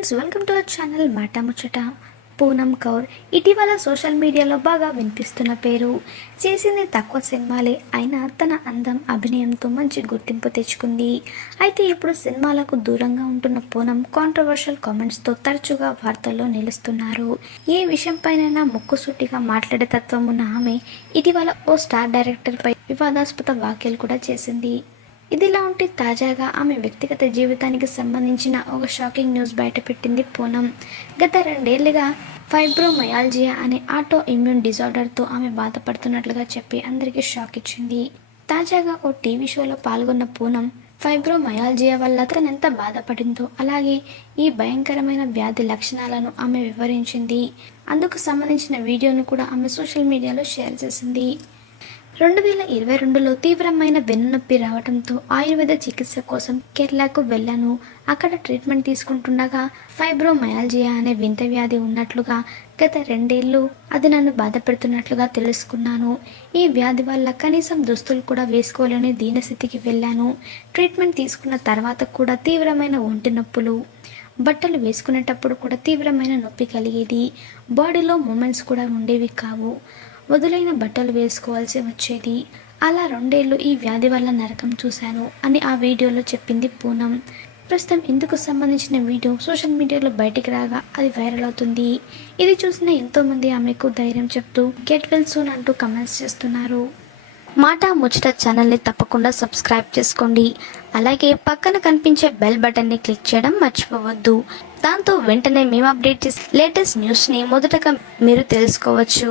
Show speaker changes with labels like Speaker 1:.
Speaker 1: Friends welcome to our channel Maata Muchata. Poonam Kaur ఇటీవల social మీడియాలో బాగా వినిపిస్తున్న పేరు. చేసింది తక్కువ సినిమాలే అయినా తన అందం అభినయంతో మంచి గుర్తింపు తెచ్చుకుంది. అయితే ఇప్పుడు సినిమాలకు దూరంగా ఉంటున్న పూనం కాంట్రవర్షియల్ కామెంట్స్తో తరచుగా వార్తల్లో నిలుస్తున్నారు. ఏ విషయంపైనైనా ముక్కుసూటిగా మాట్లాడే తత్వం ఉన్న ఆమె ఇటీవల ఓ స్టార్ డైరెక్టర్పై వివాదాస్పద వ్యాఖ్యలు కూడా చేసింది. ఇదిలా ఉంటే తాజాగా ఆమె వ్యక్తిగత జీవితానికి సంబంధించిన ఒక షాకింగ్ న్యూస్ బయటపెట్టింది పూనం. గత రెండేళ్ళుగా ఫైబ్రోమయాల్జియా అనే ఆటో ఇమ్యూన్ డిజార్డర్తో ఆమె బాధపడుతున్నట్లుగా చెప్పి అందరికీ షాక్ ఇచ్చింది. తాజాగా ఓ టీవీ షోలో పాల్గొన్న పూనం ఫైబ్రోమయాల్జియా వల్ల తనెంత బాధపడిందో అలాగే ఈ భయంకరమైన వ్యాధి లక్షణాలను ఆమె వివరించింది. అందుకు సంబంధించిన వీడియోను కూడా ఆమె సోషల్ మీడియాలో షేర్ చేసింది. రెండు వేల ఇరవై రెండులో తీవ్రమైన వెన్నునొప్పి రావడంతో ఆయుర్వేద చికిత్స కోసం కేరళకు వెళ్ళాను. అక్కడ ట్రీట్మెంట్ తీసుకుంటుండగా ఫైబ్రోమయాలజియా అనే వింత వ్యాధి ఉన్నట్లుగా గత రెండేళ్ళు అది నన్ను బాధ పెడుతున్నట్లుగా తెలుసుకున్నాను. ఈ వ్యాధి వల్ల కనీసం దుస్తులు కూడా వేసుకోలేని దీనస్థితికి వెళ్ళాను. ట్రీట్మెంట్ తీసుకున్న తర్వాత కూడా తీవ్రమైన ఒంటి నొప్పులు. బట్టలు వేసుకునేటప్పుడు కూడా తీవ్రమైన నొప్పి కలిగేది. బాడీలో మూమెంట్స్ కూడా ఉండేవి కావు. వదులైన బట్టలు వేసుకోవాల్సి వచ్చేది. అలా రెండేళ్ళు ఈ వ్యాధి వల్ల నరకం చూశాను అని ఆ వీడియోలో చెప్పింది పూనం. ప్రస్తుతం ఇందుకు సంబంధించిన వీడియో సోషల్ మీడియాలో బయటికి రాగా అది వైరల్ అవుతుంది. ఇది చూసిన ఎంతోమంది ఆమెకు ధైర్యం చెప్తూ గెట్ వెల్ సూన్ అంటూ కమెంట్స్ చేస్తున్నారు. మాట ముచ్చట ఛానల్ని తప్పకుండా సబ్స్క్రైబ్ చేసుకోండి. అలాగే పక్కన కనిపించే బెల్ బటన్ని క్లిక్ చేయడం మర్చిపోవద్దు. దాంతో వెంటనే మేము అప్డేట్ చేసి లేటెస్ట్ న్యూస్ని మొదటగా మీరు తెలుసుకోవచ్చు.